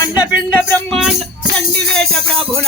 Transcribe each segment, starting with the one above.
అండ పిండ బ్రహ్మాండ చండి ప్రభుల.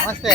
నమస్తే.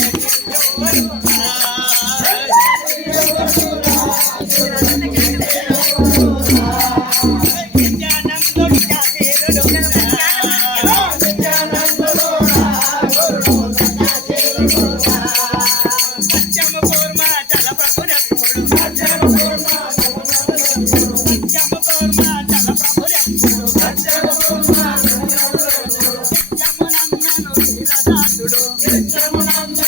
ते मुलांना